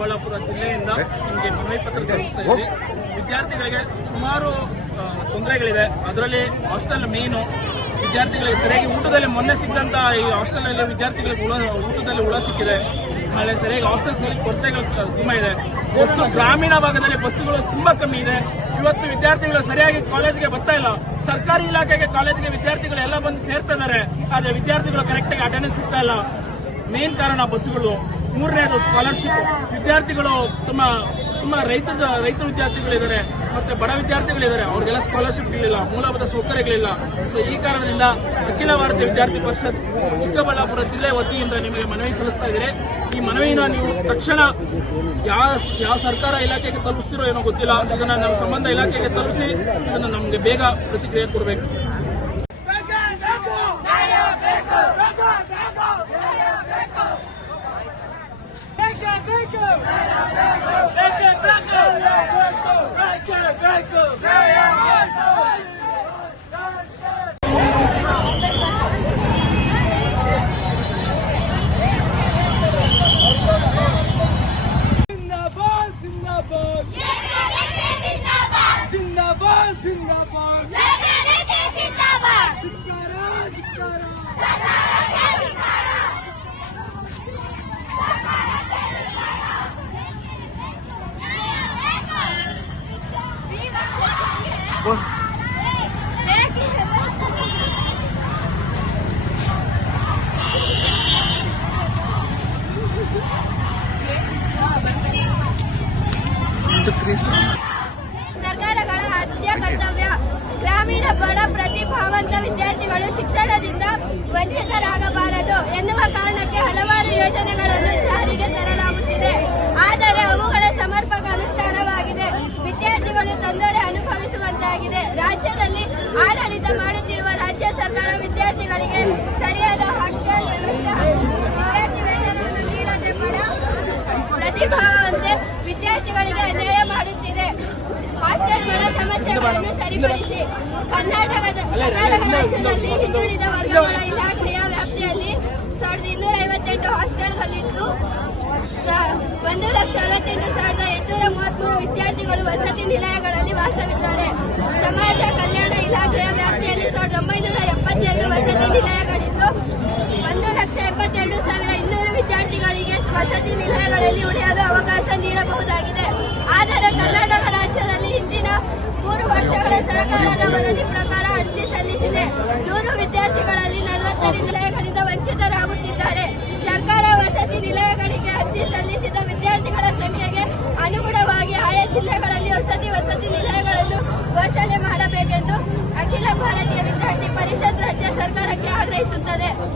ಚಿಕ್ಕಬಳ್ಳಾಪುರ ಜಿಲ್ಲೆಯಿಂದ ನಿಮಗೆ ಮನವಿ ಪತ್ರ ಕಳಿಸ್ತಾ ಇದ್ದೀವಿ. ವಿದ್ಯಾರ್ಥಿಗಳಿಗೆ ಸುಮಾರು ತೊಂದರೆಗಳಿದೆ. ಅದರಲ್ಲಿ ಹಾಸ್ಟೆಲ್ ಮೇನು. ವಿದ್ಯಾರ್ಥಿಗಳಿಗೆ ಸರಿಯಾಗಿ ಊಟದಲ್ಲಿ ಮೊನ್ನೆ ಸಿಕ್ಕಂತ ಈ ಹಾಸ್ಟೆಲ್ ಅಲ್ಲಿ ವಿದ್ಯಾರ್ಥಿಗಳಿಗೆ ಊಟದಲ್ಲಿ ಹುಳ ಸಿಕ್ಕಿದೆ. ಆಮೇಲೆ ಸರಿಯಾಗಿ ಹಾಸ್ಟೆಲ್ ಕೊರತೆಗಳು ತುಂಬಾ ಇದೆ. ಬಸ್ಸು ಗ್ರಾಮೀಣ ಭಾಗದಲ್ಲಿ ಬಸ್ಸುಗಳು ತುಂಬಾ ಕಮ್ಮಿ ಇದೆ. ಇವತ್ತು ವಿದ್ಯಾರ್ಥಿಗಳು ಸರಿಯಾಗಿ ಕಾಲೇಜ್ಗೆ ಬರ್ತಾ ಇಲ್ಲ. ಸರ್ಕಾರಿ ಇಲಾಖೆಗೆ ಕಾಲೇಜ್ಗೆ ವಿದ್ಯಾರ್ಥಿಗಳು ಎಲ್ಲ ಬಂದು ಸೇರ್ತಾ ಇದ್ದಾರೆ. ಆದ್ರೆ ವಿದ್ಯಾರ್ಥಿಗಳು ಕರೆಕ್ಟ್ ಆಗಿ ಅಟೆಂಡೆನ್ಸ್ ಸಿಗ್ತಾ ಇಲ್ಲ. ಮೇನ್ ಕಾರಣ ಬಸ್ಸುಗಳು. ಮೂರನೇದು ಸ್ಕಾಲರ್ಶಿಪ್. ವಿದ್ಯಾರ್ಥಿಗಳು ತುಂಬಾ ರೈತ ವಿದ್ಯಾರ್ಥಿಗಳಿದ್ದಾರೆ, ಮತ್ತೆ ಬಡ ವಿದ್ಯಾರ್ಥಿಗಳಿದ್ದಾರೆ. ಅವ್ರಿಗೆಲ್ಲ ಸ್ಕಾಲರ್ಶಿಪ್ ಇರಲಿಲ್ಲ, ಮೂಲಭೂತ ಸೌಕರ್ಯಗಳಿಲ್ಲ. ಸೊ ಈ ಕಾರಣದಿಂದ ಅಖಿಲ ಭಾರತೀಯ ವಿದ್ಯಾರ್ಥಿ ಪರಿಷತ್ ಚಿಕ್ಕಬಳ್ಳಾಪುರ ಜಿಲ್ಲೆ ವತಿಯಿಂದ ನಿಮಗೆ ಮನವಿ ಸಲ್ಲಿಸ್ತಾ ಇದ್ದೀರಿ. ಈ ಮನವಿನ ನೀವು ತಕ್ಷಣ ಯಾವ ಸರ್ಕಾರ ಇಲಾಖೆಗೆ ತಲುಪಿಸಿರೋ ಏನೋ ಗೊತ್ತಿಲ್ಲ. ಇದನ್ನ ನಮ್ಮ ಸಂಬಂಧ ಇಲಾಖೆಗೆ ತಲುಪಿಸಿ ಇದನ್ನ ನಮಗೆ ಬೇಗ ಪ್ರತಿಕ್ರಿಯೆ ಕೊಡಬೇಕು. ಸರ್ಕಾರಗಳ ಆದ್ಯ ಕರ್ತವ್ಯ ಗ್ರಾಮೀಣ ಬಡ ಪ್ರತಿಭಾವಂತ ವಿದ್ಯಾರ್ಥಿಗಳು ಶಿಕ್ಷಣದಿಂದ ವಂಚಿತರಾಗಬಾರದು ಎನ್ನುವ ಕಾರಣಕ್ಕೆ ಹಲವಾರು ಯೋಜನೆಗಳನ್ನು ಜಾರಿಗೆ ತರಲಾಗುತ್ತಿದೆ. ಆದರೆ ಅವುಗಳ ಸಮರ್ಪಕ ಅನುಷ್ಠಾನವಾಗಿದೆ. ವಿದ್ಯಾರ್ಥಿಗಳು ತೊಂದರೆ ಅನುಭವಿಸುವಂತಾಗಿದೆ. ರಾಜ್ಯದಲ್ಲಿ ಆಡಳಿತ ಮಾಡುತ್ತಿರುವ ರಾಜ್ಯ ಸರ್ಕಾರ ವಿದ್ಯಾರ್ಥಿಗಳಿಗೆ ಸರಿಯಾದ ಹಾಸ್ಟೆಲ್ ವ್ಯವಸ್ಥೆ ಹಾಗೂ ವಿದ್ಯಾರ್ಥಿ ವೇತನವನ್ನು ನೀಡದೆ ಬಡ ಪ್ರತಿಭಾವಂತೆ ವಿದ್ಯಾರ್ಥಿಗಳಿಗೆ ಅನ್ಯಾಯ ಮಾಡುತ್ತಿದೆ. ಹಾಸ್ಟೆಲ್ಗಳ ಸಮಸ್ಯೆಗಳನ್ನು ಸರಿಪಡಿಸಿ ಕರ್ನಾಟಕ ರಾಜ್ಯದಲ್ಲಿ ಹಿಂದುಳಿದ ವರ್ಗಗಳ ಇಲಾಖೆಯ ವ್ಯಾಪ್ತಿಯಲ್ಲಿ 1258 ಹಾಸ್ಟೆಲ್ಗಳಿದ್ದು 1,68,833 ವಿದ್ಯಾರ್ಥಿಗಳು ವಸತಿ ನಿಲಯಗಳಲ್ಲಿ ವಾಸವಿದ್ದಾರೆ. ಸಮಾಜ ಕಲ್ಯಾಣ ಇಲಾಖೆಯ ವ್ಯಾಪ್ತಿಯಲ್ಲಿ 1972 ವಸತಿ ನಿಲಯಗಳಿದ್ದು 1,82,200 ವಿದ್ಯಾರ್ಥಿಗಳಿಗೆ ವಸತಿ ನಿಲಯಗಳಲ್ಲಿ ಉಳಿಯಲು ಅವಕಾಶ ನೀಡಬಹುದಾಗಿದೆ. ಆದರೆ ಕರ್ನಾಟಕ ರಾಜ್ಯದಲ್ಲಿ ಹಿಂದಿನ 3 ವರ್ಷಗಳ ಸರ್ಕಾರದ ವರದಿ ಪ್ರಕಾರ ಅರ್ಜಿ ಸಲ್ಲಿಸಿದೆ. 100 ವಿದ್ಯಾರ್ಥಿಗಳಲ್ಲಿ 40 ನಿಲಯಗಳಿಂದ ವಂಚಿತರಾಗುತ್ತಿದ್ದಾರೆ. ಸರ್ಕಾರ ವಸತಿ ನಿಲಯಗಳಿಗೆ ಅರ್ಜಿ ಸಲ್ಲಿಸಿದ ವಿದ್ಯಾರ್ಥಿಗಳ ಸಂಖ್ಯೆಗೆ ಅನುಗುಣವಾಗಿ ಆಯಾ ಜಿಲ್ಲೆಗಳಲ್ಲಿ ವಸತಿ ನಿಲಯಗಳನ್ನು ಘೋಷಣೆ ಮಾಡಬೇಕೆಂದು ಅಖಿಲ ಭಾರತೀಯ ವಿದ್ಯಾರ್ಥಿ ಪರಿಷತ್ ರಾಜ್ಯ ಸರ್ಕಾರಕ್ಕೆ ಆಗ್ರಹಿಸುತ್ತದೆ.